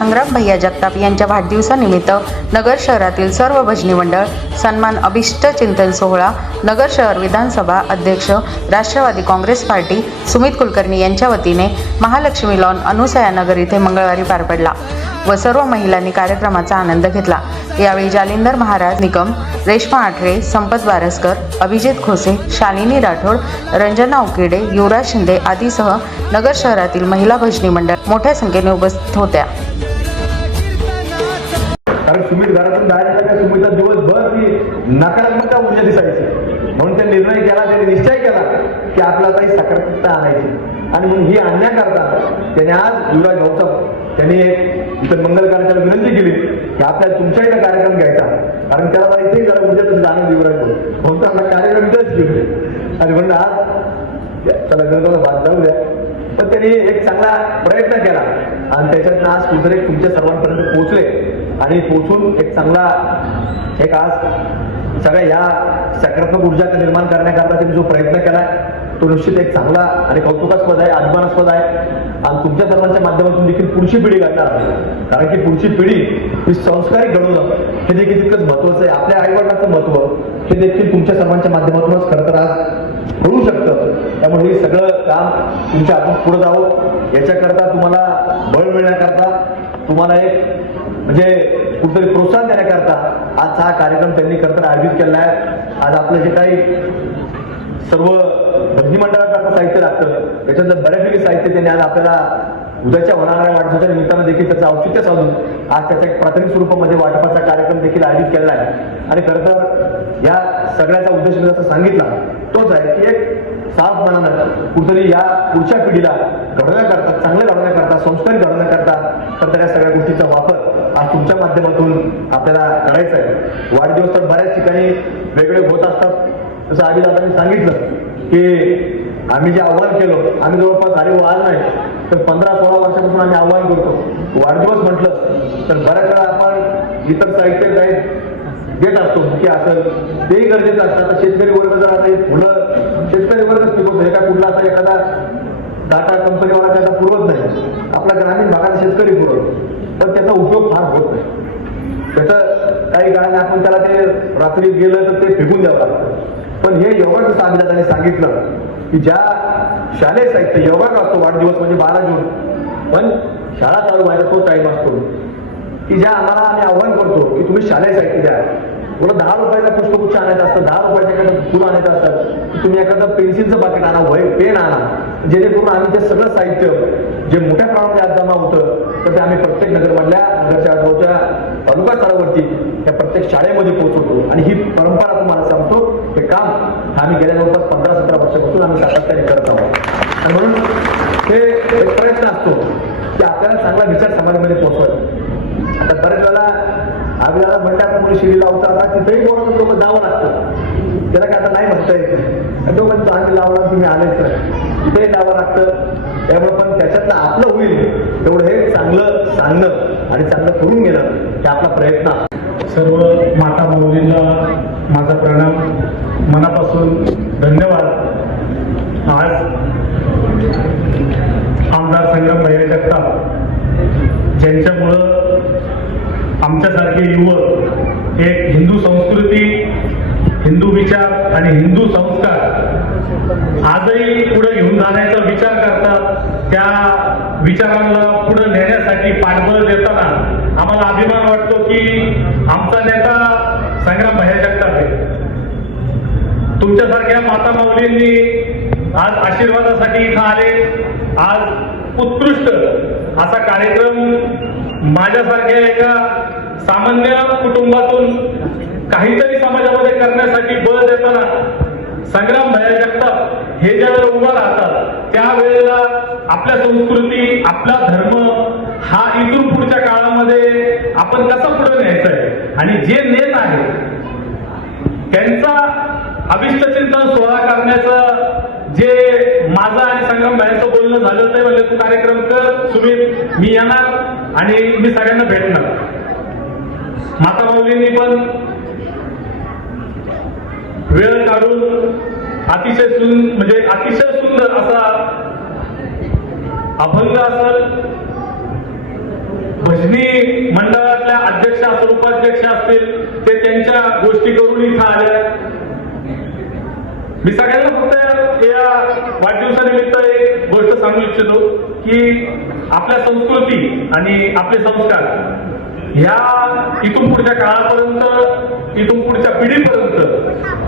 संग्राम भैया जगताप यांच्या वाढदिवसानिमित्त नगर शहरातील सर्व भजनी मंडळ सन्मान अभिष्ट चिंतन सोहळा नगर शहर विधानसभा अध्यक्ष राष्ट्रवादी काँग्रेस पार्टी सुमित कुलकर्णी यांच्या वतीने महालक्ष्मी लॉन अनुसया नगर इथे मंगळवारी पार पडला व सर्व महिलांनी कार्यक्रमाचा आनंद घेतला. यावेळी जालिंदर महाराज निकम रेश्मा आठरे संपत बारसकर अभिजित खोसे शालिनी राठोड रंजना उकिडे युवराज शिंदे आदीसह नगर शहरातील महिला भजनी मंडळ मोठ्या संख्येने उपस्थित होत्या. कारण सुमित घरातून बाहेर येतात त्या सुमितचा दिवसभर ती नकारात्मकता ऊर्जा दिसायची. म्हणून त्या निर्णय केला त्याने निश्चय केला की आपल्याला काही सकारात्मकता आणायची. आणि म्हणून ही आणण्याकरता त्याने आज युवराज भाऊचा त्यांनी एक इथं मंगल विनंती केली की आपल्याला तुमच्या इथं कार्यक्रम घ्यायचा. कारण त्याला जरा इथे जरा ऊर्जा जाणून युवराज भाऊ. म्हणून तर आपला कार्यक्रम इथंच घेऊ आणि म्हणून आज त्याला गणपतीला भाग जाऊ द्या. पण त्यांनी एक चांगला प्रयत्न केला. आणि त्याच्यातनं आज कुठेतरी तुमच्या सर्वांपर्यंत पोहोचले. आणि पोचून एक चांगला एक आज सगळ्या या सकारात्मक ऊर्जा निर्माण करण्याकरता त्यांनी जो प्रयत्न केला तो निश्चित एक चांगला आणि कौतुकास्पद आहे अभिमानास्पद आहे. आणि तुमच्या सर्वांच्या माध्यमातून देखील पुढची पिढी घडणार कारण की पुढची पिढी ही संस्कारिक घडवणं हे देखील तितकंच महत्वाचं आहे. आपल्या आईवडिलांचं महत्त्व हे देखील तुमच्या सर्वांच्या माध्यमातूनच खरं तर आज होऊ शकतं. त्यामुळे हे सगळं काम तुमच्या आपण पुढे जावं. याच्याकरता तुम्हाला बळ मिळण्याकरता तुम्हाला एक म्हणजे कुठेतरी प्रोत्साहन देण्याकरता आज हा कार्यक्रम त्यांनी खरंतर आयोजित केला आहे. आज आपलं जे काही सर्व भजनी मंडळाकरता साहित्य लागतं त्याच्यातलं बऱ्यापैकी साहित्य त्यांनी आज आपल्याला उद्याच्या होणाऱ्या वाढदिवसाच्या निमित्तानं देखील त्याचं औचित्य साधून आज त्याच्या एक प्राथमिक स्वरूपामध्ये वाटपाचा कार्यक्रम देखील आयोजित केला आहे. आणि खरं तर या सगळ्याचा उद्देश मी जसं सांगितला तोच आहे की एक साफ मनानं कुठेतरी या पुढच्या पिढीला घडवण्याकरता चांगलं घडवण्याकरता संस्कार घडवण्याकरता तर त्या सगळ्या गोष्टीचा वापर आज तुमच्या माध्यमातून आपल्याला करायचा आहे. वाढदिवस तर बऱ्याच ठिकाणी वेगळे होत असतात. जसं आधी दादांनी सांगितलं की आम्ही जे आव्हान केलं आम्ही जवळपास गाडी वाज नाही तर पंधरा सोळा वर्षापासून आम्ही आव्हान करतो. वाढदिवस म्हटलं तर बऱ्याच वेळा आपण इतर साहित्य काही देत असतो. की असं तेही गरजेचं असतं. आता शेतकरी वर्ग जर आता फुलं शेतकरी वर्गच पिकवतो हे म्हणजे काय कुठला असा एखादा टाटा कंपनीवाला त्याचा पुरवत नाही. आपला ग्रामीण भागात शेतकरी पुरवतो. पण त्याचा उपयोग फार होत नाही. त्याचं काही काळाने आपण त्याला ते रात्री गेलं तर ते फेकून द्यावं लागतं. पण हे योगा कसं त्याने सांगितलं की ज्या शालेय साहित्य योगा असतो वाढदिवस म्हणजे बारा जून पण शाळा चालू व्हायला तो टाईम असतो. की ज्या आम्हाला आम्ही आव्हान करतो की तुम्ही शालेय साहित्य द्या. तुला दहा रुपयाचा पुष्पगुच्छ आणायचं असतं दहा रुपयाच्या एखादं फुल आणायचं असतं तुम्ही एखादं पेन्सिलचं पाकिट आणा वय पेन आणा जेणेकरून आम्ही ते सगळं साहित्य जे मोठ्या प्रमाणात आज जमा होतं तर ते आम्ही प्रत्येक नगरमधल्या नगरच्या आठवच्या तालुका स्तरावरती त्या प्रत्येक शाळेमध्ये पोहोचवतो. आणि ही परंपरा तुम्हाला सांगतो हे काम हा आम्ही गेल्या जवळपास पंधरा सतरा वर्षापासून आम्ही सातत्याने करत आहोत. आणि म्हणून हे एक प्रयत्न असतो की आपल्याला चांगला विचार समाजामध्ये पोहोचवायचा. आता बऱ्याच वेळेला आपल्याला म्हणतात मुली शिडी लावतात तिथेही बोलत लोक जावं लागतं. त्याला काय आता नाही म्हणता येत. तो म्हणतो आम्ही लावला तुम्ही आलेच नाही तिथेही जावं लागतं. त्यामुळे पण त्याच्यातलं आपलं होईल. तेवढं हे चांगलं सांगणं आणि चांगलं करून घेणं हे आपला प्रयत्न सर्व माता माऊलींना माझा प्रणाम. मनापासून धन्यवाद. आज आमदार संग्राम भैया जगताप ज्यांच्यामुळं आमच्यासारखे युवक एक हिंदू संस्कृती हिंदू विचार आणि हिंदू संस्कार आजही पुढे घेऊन जाण्याचा विचार करतात. त्या विचारांना पुढे नेण्यासाठी पाठबळ देताना आम्हाला अभिमान वाटतो की आमचा नेता संग्राम भैया जगताप आहे. तुमच्यासारख्या माता माऊलींनी आज आशीर्वादासाठी इथं आले. आज उत्कृष्ट असा कार्यक्रम माझ्यासारख्या एका सामान्य कुटुंबातून काहीतरी समाजामध्ये करण्यासाठी बळ देताना संग्राम भैया जगताप हे ज्यावेळेला उभा राहतात त्यावेळेला आपल्या संस्कृती आपला धर्म हा इथून पुढच्या काळामध्ये आपण कसा पुढे न्यायचा आहे? आणि जे नेत आहे त्यांचा अभिष्ट चिंतन सोहळा करण्याचं जे माझं आणि संग्राम भाईचं बोलणं झालं ते म्हणजे तू कार्यक्रम कर सुमित मी येणार आणि मी सगळ्यांना भेटणार. माता माऊलींनी पण वेळ काढून अतिशय सुंद म्हणजे अतिशय सुंदर असा अभंग असल. भजनी मंडळातल्या अध्यक्ष असतील उपाध्यक्ष असतील ते त्यांच्या गोष्टी करून इथं आल्या. मी सगळ्यांना फक्त या वाढदिवसानिमित्त एक गोष्ट सांगू इच्छितो की आपल्या संस्कृती आणि आपले संस्कार या इथून पुढच्या काळापर्यंत इथून पुढच्या पिढीपर्यंत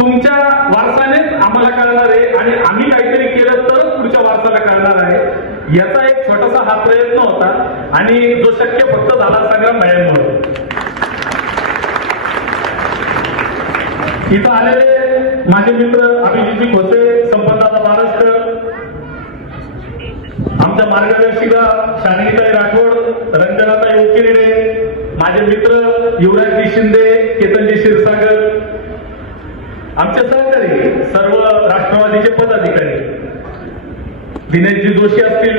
तुमच्या वारसानेच आम्हाला कळणार आहे आणि आम्ही काहीतरी केलं तरच पुढच्या वारसाला कळणार आहे याचा एक छोटासा हा प्रयत्न होता आणि जो शक्य फक्त झाला संग्राम भायांमुळे इथं आलेले माझे मित्र अभिजितजी खोसे संपतदादा महाराष्ट्र आमच्या मार्गदर्शिका शालिनीताई राठोड रंजनाताई उकिरडे माझे मित्र युवराजजी शिंदे केतनजी क्षीरसागर. आमचे सहकारी सर्व राष्ट्रवादीचे पदाधिकारी. दिनेशजी जोशी असतील.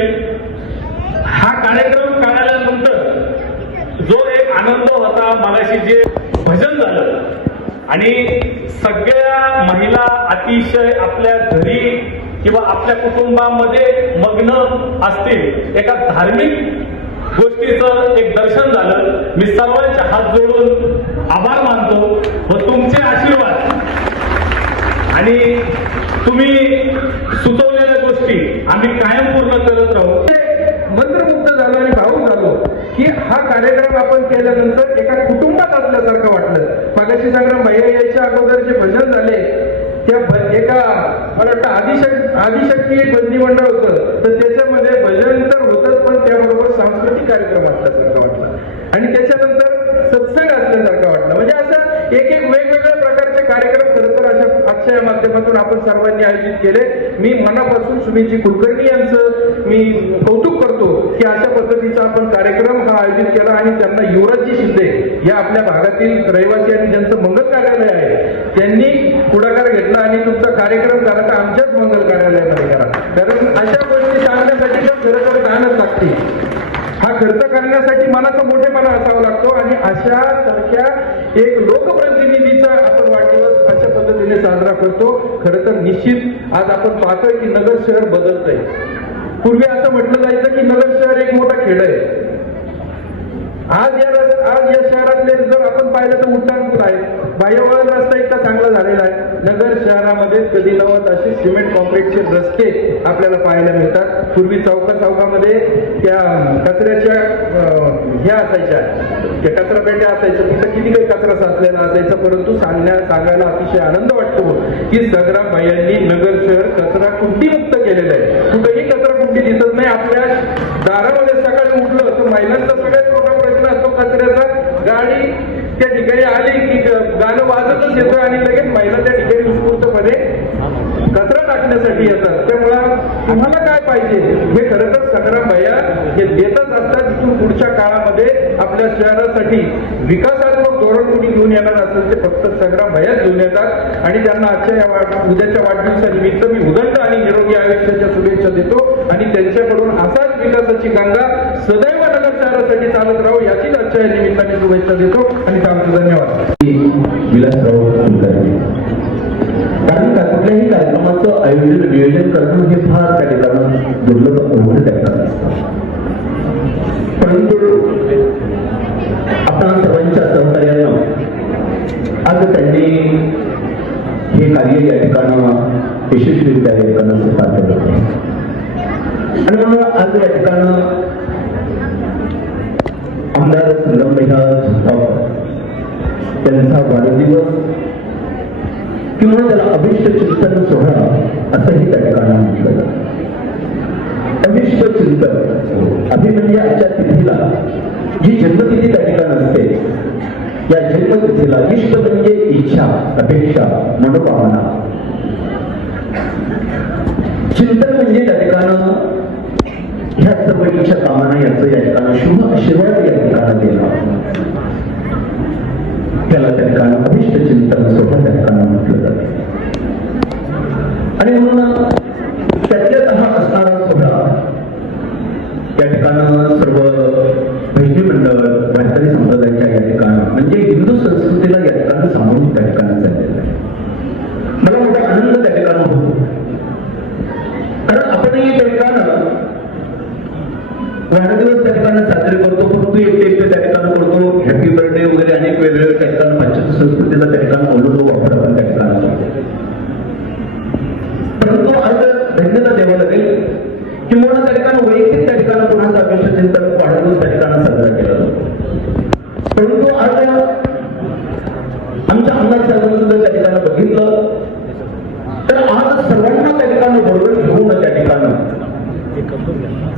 हा कार्यक्रम काढल्यानंतर जो एक आनंद होता मगाशी जे भजन झालं आणि सगळ्या महिला अतिशय आपल्या घरी किंवा आपल्या कुटुंबामध्ये मग्न असतील एका धार्मिक गोष्टीचं एक दर्शन झालं. मी सर्वांचे हात जोडून आभार मानतो व तुमचे आशीर्वाद. आणि तुम्ही सुचवलेल्या गोष्टी आम्ही कायम पूर्ण करत राहू. मंत्रमुग्ध झालो आणि भावून झालो की हा कार्यक्रम आपण केल्यानंतर एका कुटुंबात असल्यासारखं वाटलं. मगाशी संग्राम भैया यायच्या अगोदर जे भजन झाले त्या एका मला वाटतं आदिशक्ती आदिशक्ती एक बंदी मंडळ होतं. तर त्याच्यामध्ये भजन तर होतच पण त्याबरोबर सांस्कृतिक कार्यक्रम असल्यासारखा वाटला आणि त्याच्यानंतर सत्संग असल्यासारखा वाटला म्हणजे असं एक एक वेगवेगळ्या प्रकारचे कार्यक्रम खरं तर अशा आजच्या या माध्यमातून आपण सर्वांनी आयोजित केले. मी मनापासून सुनीलजी कुलकर्णी यांचं मी कौतुक करतो की अशा पद्धतीचा आपण कार्यक्रम हा आयोजित केला आणि त्यांना युवराजजी शिंदे या आपल्या भागातील रहिवासी आणि ज्यांचं मंगल कार्यालय आहे त्यांनी पुढाकार घेतला आणि तुमचा कार्यक्रम करा तर आमच्याच मंगल कार्यालयामध्ये करा. कारण अशा गोष्टी सांगण्यासाठी तर खरं तर दानच लागते खर्च करण्यासाठी मनाचा मोठेपणा असावा लागतो आणि अशा सारख्या एक लोकप्रतिनिधीचा आपण वाढदिवस अशा पद्धतीने साजरा करतो. खरं तर निश्चित आज आपण पाहतोय की नगर शहर बदलतंय. पूर्वी असं म्हटलं जायचं की नगर शहर एक मोठा खेड आहे. आज या आज या शहरातले जर आपण पाहिलं तर उड्डाणपूल आहे. बाह्यवळण रस्ता इतका चांगला झालेला आहे. नगर शहरामध्ये कधी नव्हत असे सिमेंट कॉन्क्रीटचे रस्ते आपल्याला पाहायला मिळतात. पूर्वी चौका चौकामध्ये त्या कचऱ्याच्या ह्या असायच्या. त्या कचरा पेट्या असायच्या. तिथं किती काही कचरा साचलेला असायचा परंतु सांगण्या सांगायला अतिशय आनंद वाटतो. की संग्राम भाईयांनी नगर शहर कचरा कुंडीमुक्त केलेलं आहे. कुठेही कचरा कुंडी दिसत नाही. आपल्या दारामध्ये सकाळी उठलं तर महिलांचा सगळ्यात मोठा प्रश्न असतो कचऱ्याचा. गाडी त्या ठिकाणी आली की गाणं वाजतच येतं आणि लगेच महिला त्या ठिकाणी उत्स्फूर्तपणे कचरा टाकण्यासाठी येतात त्यामुळं तुम्हाला काय पाहिजे हे खरं तर संग्राम भैया हे देतच पुढच्या काळामध्ये आपल्या शहरासाठी विकासात्मक धोरण कोणी घेऊन येणार असेल ते फक्त संग्राम भयात घेऊन येतात. आणि त्यांना आजच्या या वाढ उद्याच्या वाढदिवसानिमित्त मी उदंड आणि निरोगी आयुष्याच्या शुभेच्छा देतो. आणि त्यांच्याकडून असाच विकासाची गंगा सदैव नगर शहरासाठी चालत राहू याचीच आजच्या या निमित्ताने शुभेच्छा देतो. आणि थांबतो धन्यवाद. विलासराव कारण का कुठल्याही कार्यक्रमाचं आयोजन नियोजन करणं हे फार त्या ठिकाणी दुर्लभ होऊन त्या ठिकाणी यशस्वीरित्या या ठिकाणं पार करत आहे. आणि म्हणून आज या ठिकाणं आमदार संगमभैया त्यांचा वाढदिवस किंवा त्याला अभिष्ट चिंतन सोहळा असंही त्या ठिकाणी म्हटलं जातं अभिष्ट चिंतन अभि म्हणजे आजच्या तिथीला जी जन्मतिथी त्या ठिकाणी असते या जन्मतिथीला इष्ट म्हणजे इच्छा अपेक्षा मनोकामना चिंतन म्हणजे त्या ठिकाणं ह्या सवयीच्या इच्छा याचं या ठिकाणं शुभ आशीर्वाद या ठिकाणं दिला. त्याला त्या ठिकाणी अभिष्ट चिंतन सुद्धा त्या ठिकाणी म्हटलं जातं. आणि म्हणून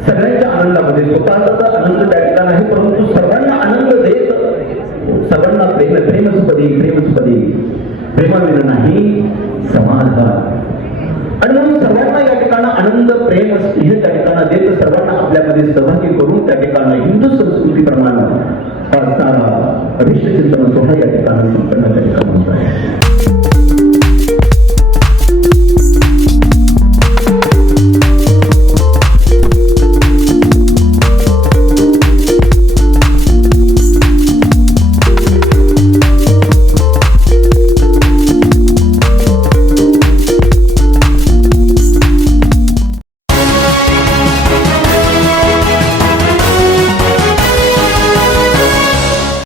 सगळ्यांच्या आनंदामध्ये. स्वतःचा आनंद त्या ठिकाणी